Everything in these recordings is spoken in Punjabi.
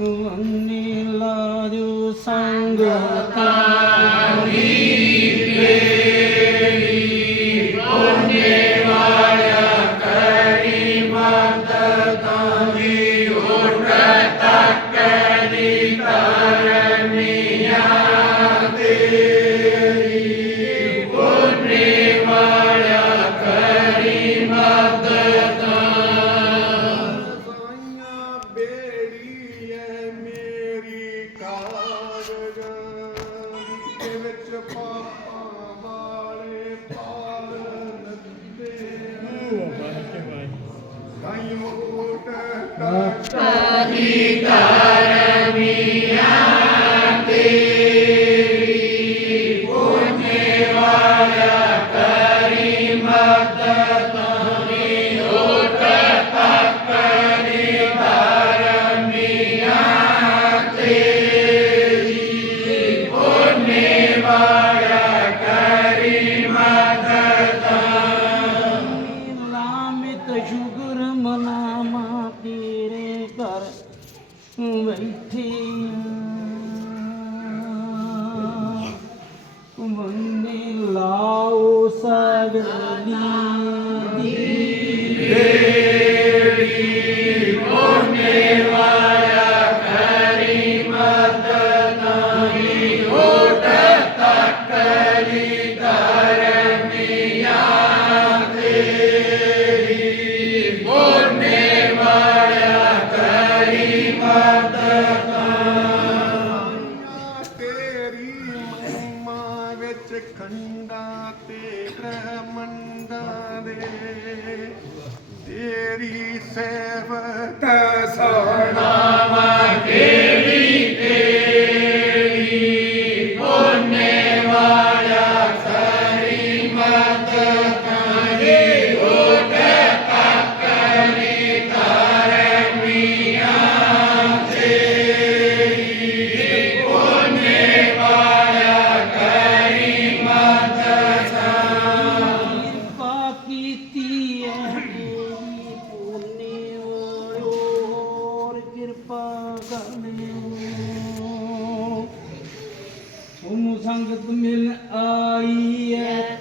Nila du sangota God! waiting. ਖੰਡਾਂ ਤੇ ਬ੍ਰਹਮੰਡਾਂ ਦੇ ਤੇਰੀ ਸੇਵਕ ਸੋਣਾ ਸੰਗਤ ਮਿਲ ਆਈ ਹੈ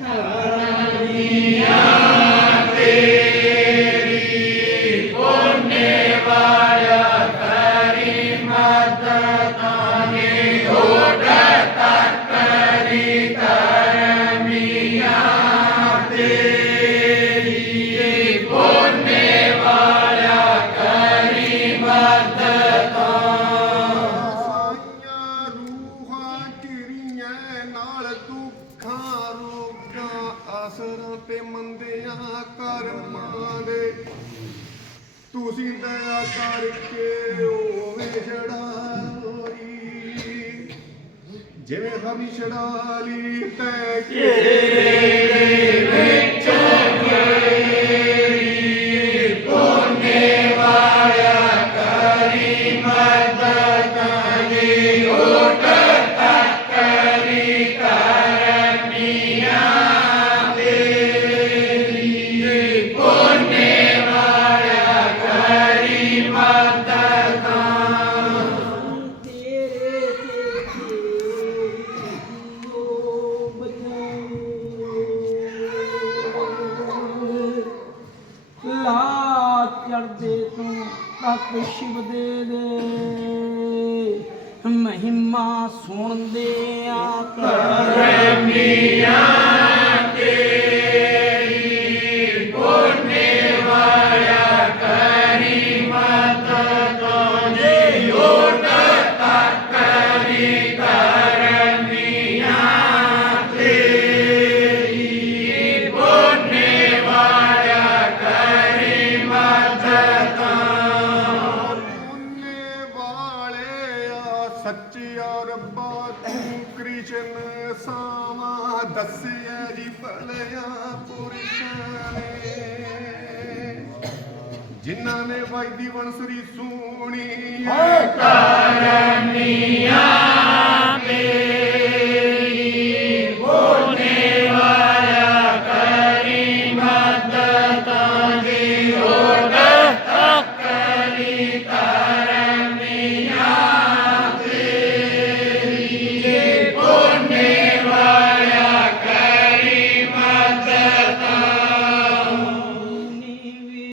ਤੇ ਮੰਦਿਆਂ ਕਰਮਾਂ ਦੇ ਤੁਸੀਂ ਦਇਆ ਕਰਕੇ ਵਿਛੜਾ ਛੜਾਈ ਜਿਵੇਂ ਹਮੀ ਛੜਾਲੀ ਤੈ ਕੇ ਵਿੱਚ ਚੜਦੇ ਤੂੰ ਤੱਕ ਸ਼ਿਵ ਦੇ ਦੇ ਮਹਿਮਾ ਸੁਣਦੇ ਆ ਮੀਆਂ ਸੱਚਿਆ ਰੱਬਾ ਤੂੰ ਕ੍ਰਿਸ਼ਨ ਸਾਵਾ ਦੱਸਿਆ ਜੀ ਭਲਿਆ ਜਿਨ੍ਹਾਂ ਨੇ ਜਿਨ੍ਹਾਂ ਨੇ ਵਜਦੀ ਵੰਸਰੀ ਸੋਣੀ ਕਰਨੀਆਂ